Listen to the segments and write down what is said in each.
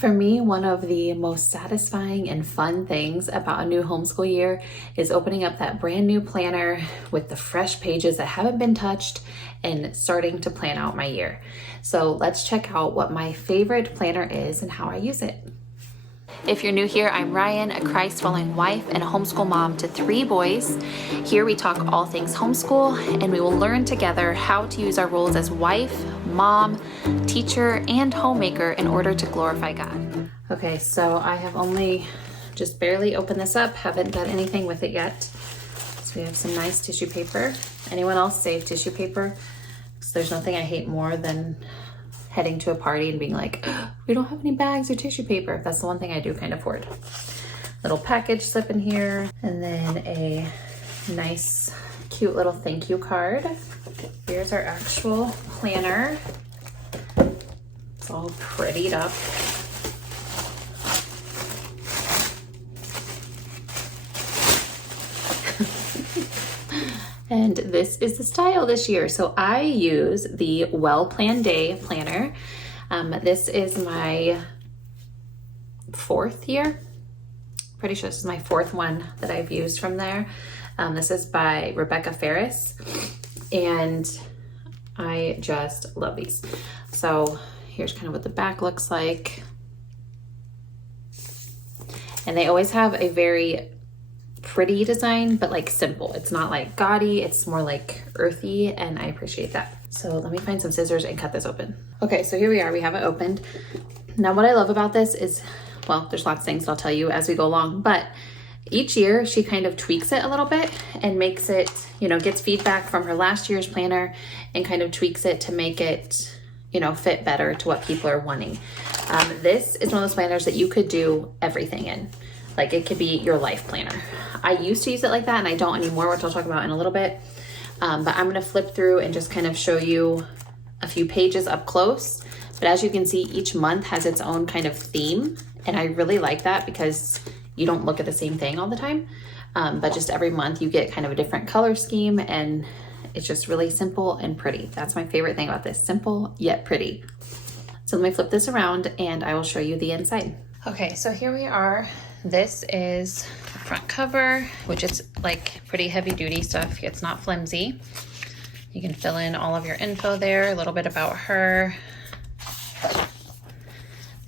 For me, one of the most satisfying and fun things about a new homeschool year is opening up that brand new planner with the fresh pages that haven't been touched and starting to plan out my year. So let's check out what my favorite planner is and how I use it. If you're new here, I'm Rian, a Christ-following wife and a homeschool mom to 3 boys. Here we talk all things homeschool, and we will learn together how to use our roles as wife, mom, teacher, and homemaker in order to glorify God. Okay, so I have only just barely opened this up, haven't done anything with it yet. So we have some nice tissue paper. Anyone else save tissue paper? Because there's nothing I hate more than heading to a party and being like, we don't have any bags or tissue paper. That's the one thing I do kind of hoard. Little package slip in here, and then a nice, cute little thank you card. Here's our actual planner. It's all prettied up. And this is the style this year. So I use the Well Planned Day planner. This is my 4th year. Pretty sure this is my 4th one that I've used from there. This is by Rebecca Ferris, and I just love these. So here's kind of what the back looks like. And they always have a very pretty design, but like simple. It's not like gaudy, it's more like earthy, and I appreciate that. So let me find some scissors and cut this open. Okay, so here we are, we have it opened. Now what I love about this is, well, there's lots of things that I'll tell you as we go along, but each year she kind of tweaks it a little bit and makes it, gets feedback from her last year's planner and kind of tweaks it to make it, fit better to what people are wanting. This is one of those planners that you could do everything in. Like it could be your life planner. I used to use it like that and I don't anymore, which I'll talk about in a little bit. But I'm gonna flip through and just kind of show you a few pages up close. But as you can see, each month has its own kind of theme. And I really like that because you don't look at the same thing all the time. But just every month you get kind of a different color scheme, and it's just really simple and pretty. That's my favorite thing about this, simple yet pretty. So let me flip this around and I will show you the inside. Okay, so here we are. This is the front cover, which is like pretty heavy duty stuff. It's not flimsy. You can fill in all of your info there, a little bit about her.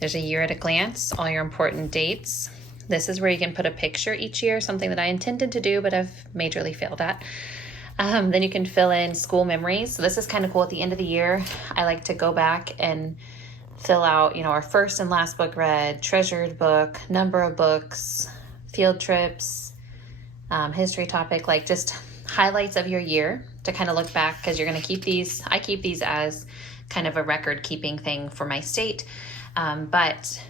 There's a year at a glance, all your important dates. This is where you can put a picture each year, something that I intended to do, but I've majorly failed at. Then you can fill in school memories. So this is kind of cool. At the end of the year, I like to go back and fill out, our first and last book read, treasured book, number of books, field trips, history topic, like just highlights of your year to kind of look back, because you're going to keep these. I keep these as kind of a record keeping thing for my state, but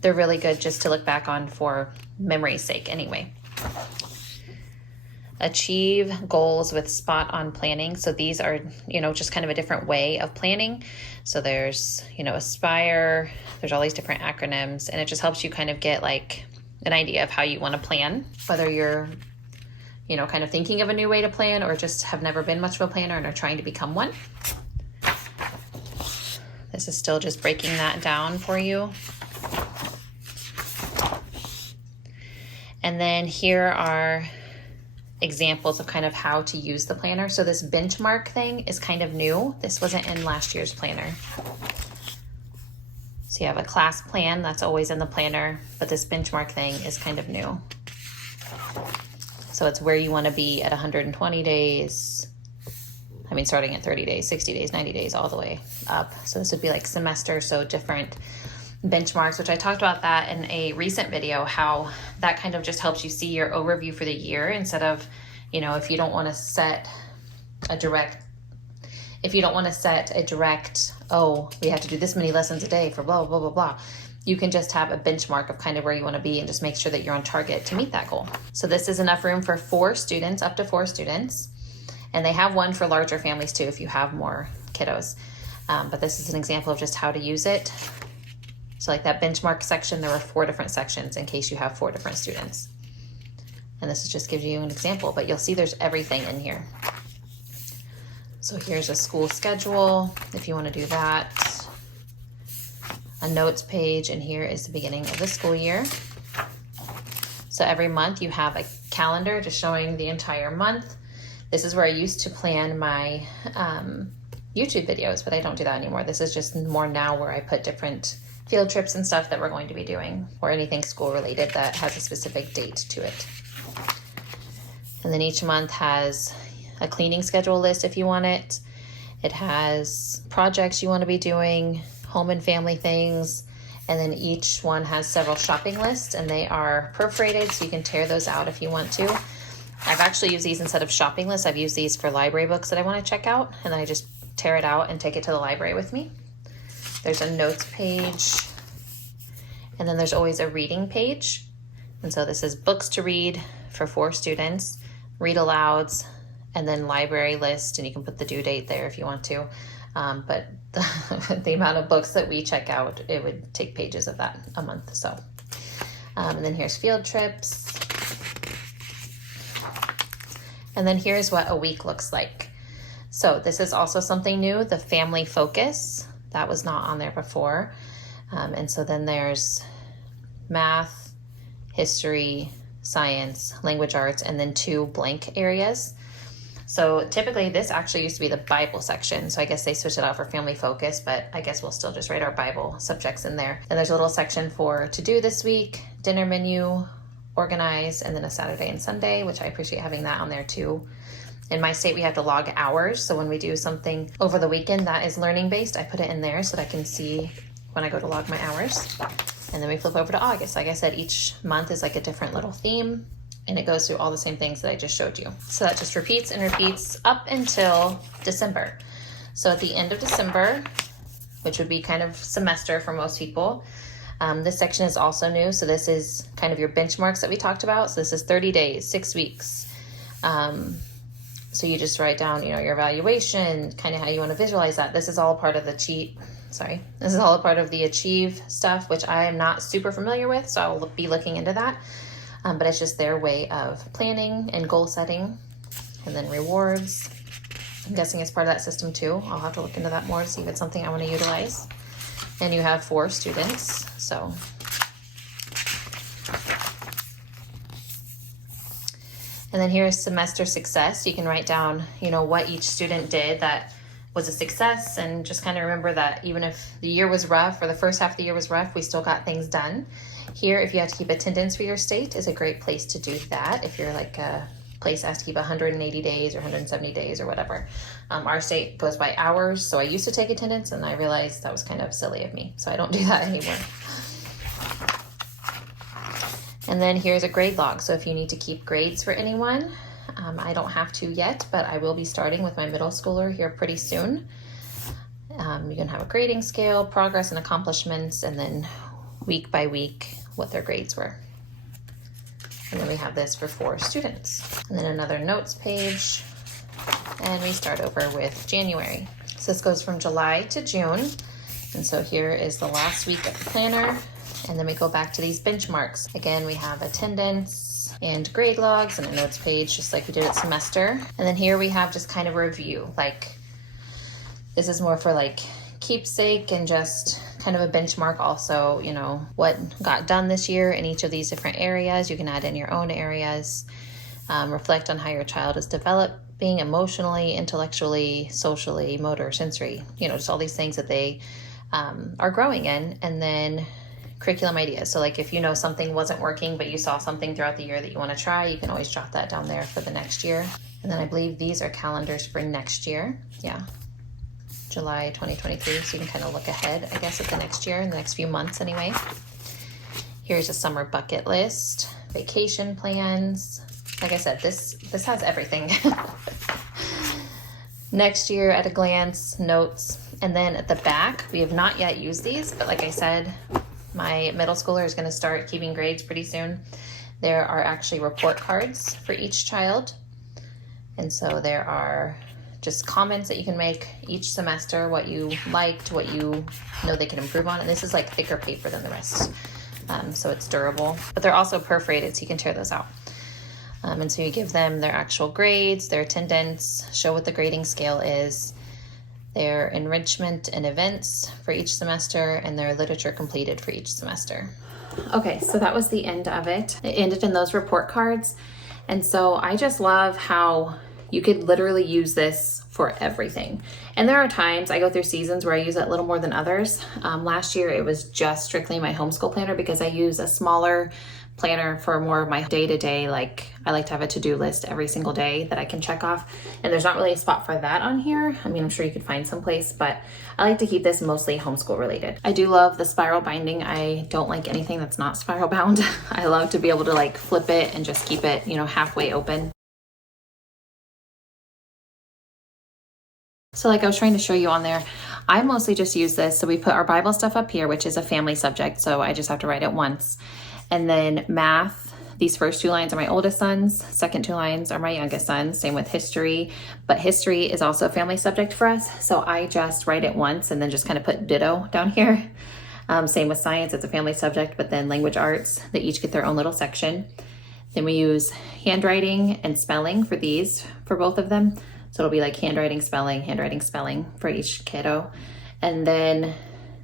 they're really good just to look back on for memory's sake anyway. Achieve goals with spot on planning. So these are, just kind of a different way of planning. So there's, aspire, there's all these different acronyms, and it just helps you kind of get like an idea of how you want to plan, whether you're, kind of thinking of a new way to plan or just have never been much of a planner and are trying to become one. This is still just breaking that down for you. And then here are examples of kind of how to use the planner. So this benchmark thing is kind of new. This wasn't in last year's planner. So you have a class plan that's always in the planner, but this benchmark thing is kind of new. So it's where you want to be at 120 days. Starting at 30 days, 60 days, 90 days, all the way up. So this would be like semester, so different benchmarks, which I talked about that in a recent video, how that kind of just helps you see your overview for the year instead of, if you don't want to set a direct, oh, we have to do this many lessons a day for blah, blah, blah, blah. You can just have a benchmark of kind of where you want to be and just make sure that you're on target to meet that goal. So this is enough room for 4 students, up to 4 students. And they have one for larger families too, if you have more kiddos. But this is an example of just how to use it. So like that benchmark section, there were 4 different sections in case you have 4 different students. And this just gives you an example, but you'll see there's everything in here. So here's a school schedule, if you want to do that. a notes page, and here is the beginning of the school year. So every month you have a calendar just showing the entire month. This is where I used to plan my YouTube videos, but I don't do that anymore. This is just more now where I put different field trips and stuff that we're going to be doing, or anything school related that has a specific date to it. And then each month has a cleaning schedule list if you want it. It has projects you want to be doing, home and family things, and then each one has several shopping lists, and they are perforated, so you can tear those out if you want to. I've actually used these instead of shopping lists. I've used these for library books that I want to check out, and then I just tear it out and take it to the library with me. There's a notes page, and then there's always a reading page. And so this is books to read for 4 students, read alouds, and then library list, and you can put the due date there if you want to. But the amount of books that we check out, it would take pages of that a month. So, and then here's field trips. And then here's what a week looks like. So this is also something new, the family focus. That was not on there before. And so then there's math, history, science, language arts, and then 2 blank areas. So typically this actually used to be the Bible section. So I guess they switched it out for family focus, but I guess we'll still just write our Bible subjects in there. And there's a little section for to do this week, dinner menu, organize, and then a Saturday and Sunday, which I appreciate having that on there too. In my state, we have to log hours. So when we do something over the weekend that is learning based, I put it in there so that I can see when I go to log my hours. And then we flip over to August. Like I said, each month is like a different little theme, and it goes through all the same things that I just showed you. So that just repeats and repeats up until December. So at the end of December, which would be kind of semester for most people, this section is also new. So this is kind of your benchmarks that we talked about. So this is 30 days, 6 weeks. So you just write down, your evaluation, kind of how you want to visualize that. This is all part of the this is all a part of the Achieve stuff, which I am not super familiar with. So I'll be looking into that. But it's just their way of planning and goal setting, and then rewards. I'm guessing it's part of that system too. I'll have to look into that more to see if it's something I want to utilize. And you have 4 students, so. And then here's semester success. You can write down, what each student did that was a success, and just kind of remember that even if the year was rough, or the first half of the year was rough, we still got things done. Here, if you have to keep attendance for your state, is a great place to do that. If you're like a place that has to keep 180 days or 170 days or whatever. Our state goes by hours, so I used to take attendance, and I realized that was kind of silly of me, so I don't do that anymore. And then here's a grade log. So if you need to keep grades for anyone, I don't have to yet, but I will be starting with my middle schooler here pretty soon. You can have a grading scale, progress and accomplishments, and then week by week what their grades were. And then we have this for 4 students. And then another notes page. And we start over with January. So this goes from July to June. And so here is the last week of the planner. And then we go back to these benchmarks. Again, we have attendance and grade logs and a notes page, just like we did at semester. And then here we have just kind of review. Like, this is more for like keepsake and just kind of a benchmark also, what got done this year in each of these different areas. You can add in your own areas. Reflect on how your child is developing emotionally, intellectually, socially, motor, sensory, just all these things that they are growing in. And then curriculum ideas. So like if something wasn't working, but you saw something throughout the year that you want to try, you can always jot that down there for the next year. And then I believe these are calendars for next year. Yeah. July 2023, so you can kind of look ahead, I guess, at the next year, in the next few months anyway. Here's a summer bucket list, vacation plans. Like I said, this has everything. Next year at a glance, notes, and then at the back, we have not yet used these, but like I said, my middle schooler is going to start keeping grades pretty soon. There are actually report cards for each child, and so there are just comments that you can make each semester, what you liked, what you know they can improve on. And this is like thicker paper than the rest. So it's durable, but they're also perforated, so you can tear those out. And so you give them their actual grades, their attendance, show what the grading scale is, their enrichment and events for each semester, and their literature completed for each semester. Okay, so that was the end of it. It ended in those report cards. And so I just love how you could literally use this for everything. And there are times I go through seasons where I use it a little more than others. Last year it was just strictly my homeschool planner because I use a smaller planner for more of my day-to-day, like I like to have a to-do list every single day that I can check off. And there's not really a spot for that on here. I mean, I'm sure you could find some place, but I like to keep this mostly homeschool related. I do love the spiral binding. I don't like anything that's not spiral bound. I love to be able to like flip it and just keep it, you know, halfway open. So like I was trying to show you on there, I mostly just use this. So we put our Bible stuff up here, which is a family subject. So I just have to write it once. And then math, these first 2 lines are my oldest son's, second 2 lines are my youngest son's, same with history, but history is also a family subject for us. So I just write it once and then just kind of put ditto down here. Same with science, it's a family subject, but then language arts, they each get their own little section. Then we use handwriting and spelling for these, for both of them. So it'll be like handwriting, spelling for each kiddo. And then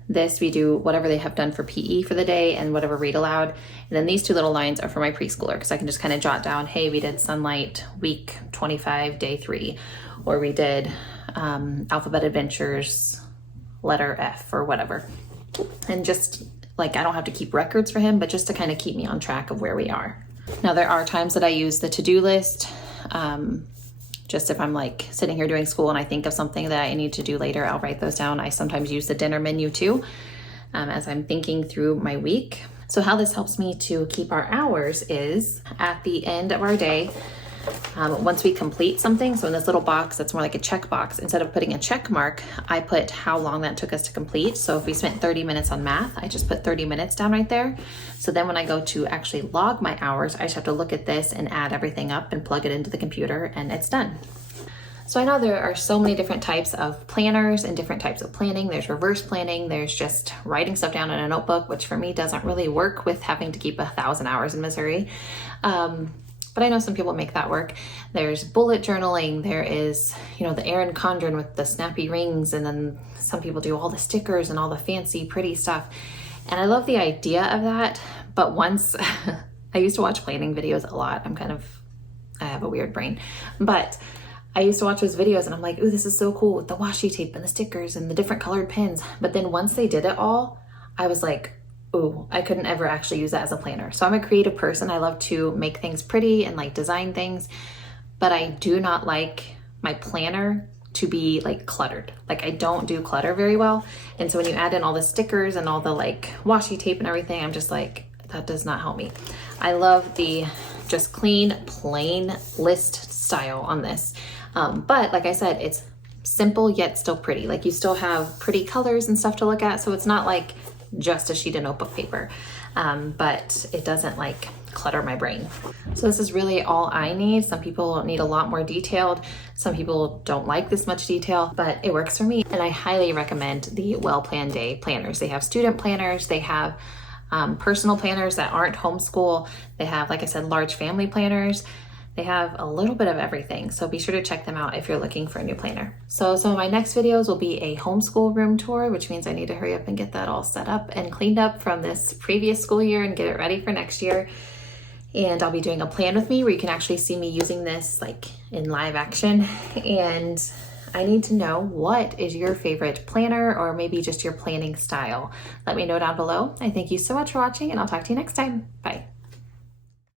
this, we do whatever they have done for PE for the day and whatever read aloud. And then these 2 little lines are for my preschooler because I can just kind of jot down, hey, we did sunlight week 25, day 3, or we did alphabet adventures, letter F or whatever. And just like, I don't have to keep records for him, but just to kind of keep me on track of where we are. Now there are times that I use the to-do list. Just if I'm like sitting here doing school and I think of something that I need to do later, I'll write those down. I sometimes use the dinner menu too, as I'm thinking through my week. So how this helps me to keep our hours is at the end of our day, once we complete something, so in this little box that's more like a check box, instead of putting a check mark, I put how long that took us to complete. So if we spent 30 minutes on math, I just put 30 minutes down right there. So then when I go to actually log my hours, I just have to look at this and add everything up and plug it into the computer and it's done. So I know there are so many different types of planners and different types of planning. There's reverse planning, there's just writing stuff down in a notebook, which for me doesn't really work with having to keep 1,000 hours in Missouri. But I know some people make that work. There's bullet journaling. There is, you know, the Erin Condren with the snappy rings. And then some people do all the stickers and all the fancy, pretty stuff. And I love the idea of that. But once, I used to watch planning videos a lot. I have a weird brain. But I used to watch those videos and I'm like, ooh, this is so cool with the washi tape and the stickers and the different colored pens. But then once they did it all, I was like, ooh, I couldn't ever actually use that as a planner. So I'm a creative person. I love to make things pretty and like design things, but I do not like my planner to be like cluttered. Like I don't do clutter very well. And so when you add in all the stickers and all the like washi tape and everything, I'm just like, that does not help me. I love the just clean, plain list style on this. But like I said, it's simple yet still pretty. Like you still have pretty colors and stuff to look at. So it's not like just a sheet of notebook paper, but it doesn't like clutter my brain. So this is really all I need. Some people need a lot more detailed. Some people don't like this much detail, but it works for me. And I highly recommend the Well Planned Day planners. They have student planners. They have personal planners that aren't homeschool. They have, like I said, large family planners. They have a little bit of everything, so be sure to check them out if you're looking for a new planner. So some of my next videos will be a homeschool room tour, which means I need to hurry up and get that all set up and cleaned up from this previous school year and get it ready for next year. And I'll be doing a plan with me where you can actually see me using this like in live action. And I need to know, what is your favorite planner or maybe just your planning style? Let me know down below. I thank you so much for watching and I'll talk to you next time. Bye.